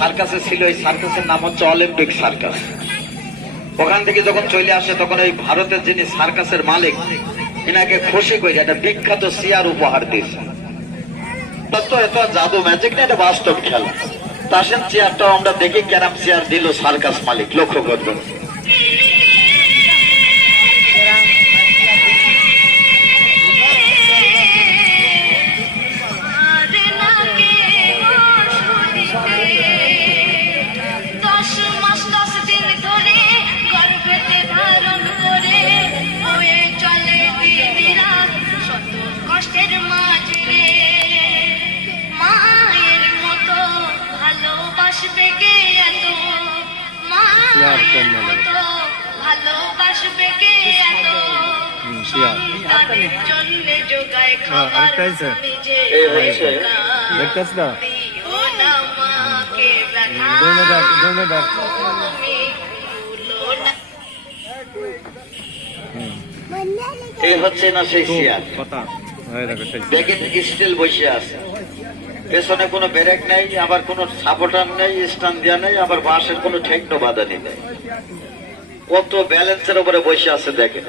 সার্কাসে ছিল, এই সার্কাসের নাম হচ্ছে অলিম্পিক সার্কাস। ওখান থেকে যখন চলে আসে তখন ওই ভারতের যিনি সার্কাসের মালিক এনাকে খুশি করে একটা বিখ্যাত চেয়ার উপহার দিয়েছে। তো এত জাদু ম্যাজিক না, এটা বাস্তব খেলা। তা আসেন চেয়ারটাও আমরা দেখি ক্যারাম চেয়ার দিল সার্কাস মালিক, লক্ষ্য করবেন। এই হচ্ছে না সেই চেয়ার, দেখেন স্টিল বসে আছে, পেছনে কোনো ব্রেক নেই, আবার কোনো সাপোর্টার নেই, স্ট্যান্ড দেওয়া নেই, আবার বাঁশের কোনো ঠেকনো বাঁধানি নেই, কত ব্যালেন্সের উপরে বসে আছে দেখেন।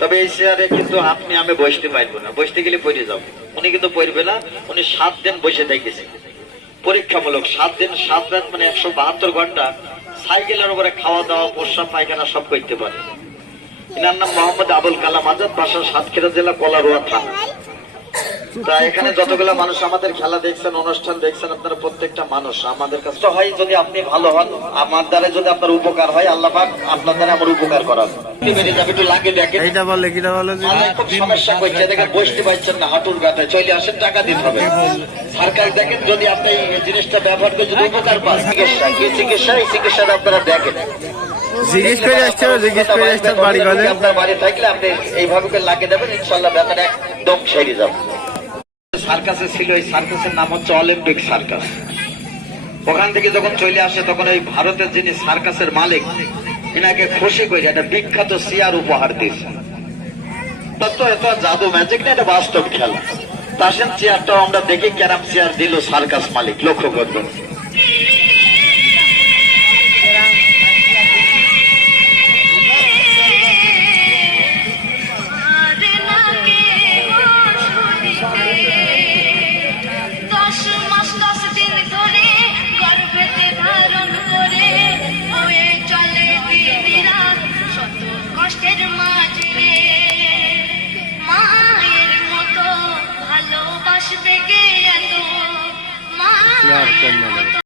তবে এই চেয়ারে কিন্তু আপনি আমি বসতে পারবো না, বসতে গেলে পড়ে যাবো। উনি কিন্তু পড়বে না, উনি 7 দিন বসে দেখেছে পরীক্ষামূলক, 7 দিন 7 রাত, মানে 172 ঘন্টা সাইকেলের উপরে খাওয়া দাওয়া প্রস্রাব পায়খানা সব করতে পারে। এনার নাম মোহাম্মদ আবুল কালাম আজাদ, বাসা সাতক্ষীরা জেলা কলারোয়া থানা। তা এখানে যতগুলো মানুষ আমাদের খেলা দেখছেন, অনুষ্ঠান দেখছেন, আপনারা প্রত্যেকটা মানুষ আমাদের কাছে হয়, যদি আপনি ভালো হন, আমার দ্বারা যদি আপনার উপকার হয়, আল্লাহ পাক আপনার দ্বারা আমার উপকার করার একটু লাগে দেখেন। খুব সমস্যা করছে, দেখেন বসতে পারছেন না, হাঁটুর ব্যথায়, চলে আসেন, টাকা দিতে হবে। সরকার দেখেন যদি আপনি এই জিনিসটা ব্যবহার করে যদি উপকার পান, চিকিৎসা কি চিকিৎসা, এই চিকিৎসাটা আপনারা দেখেন। আপনার বাড়ি থাকলে আপনি এইভাবে লাগিয়ে দেবেন, ইনশাল্লাহ ব্যথাটা একদম সেরে যাবে। সার্কাসে ছিল, এই সার্কাসের নাম হচ্ছে অলিম্পিক সার্কাস। ওখান থেকে যখন চলে আসে তখন ওই ভারতের যিনি সার্কাসের মালিক এনাকে খুশি করে একটা বিখ্যাত চেয়ার উপহার দিয়েছে। তো এত জাদু ম্যাজিক না, এটা বাস্তব খেলা। তা আসেন চেয়ারটাও আমরা দেখি ক্যারাম চেয়ার দিল সার্কাস মালিক, লক্ষ্য করবেন।